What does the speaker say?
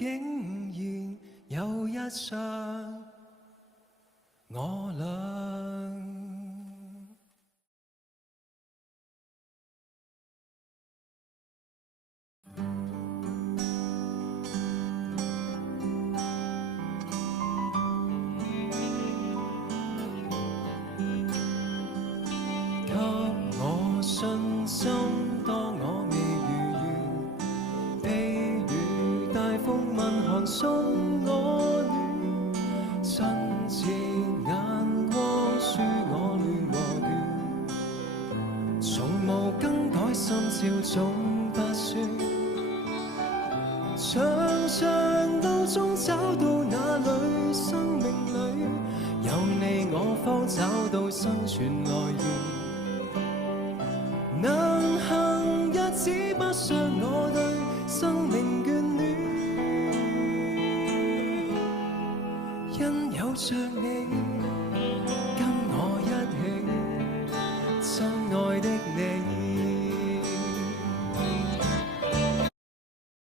竟然有一双我俩。给我信心，當我未如願。譬如大風問寒送我暖，親切眼光輸我亂和倦。從無更改，心照總不酸。長長路中找到哪裏，生命裏有你我方找到生存來源。能行日子不傷我對生命眷戀，因有着你跟我一起，親愛的你。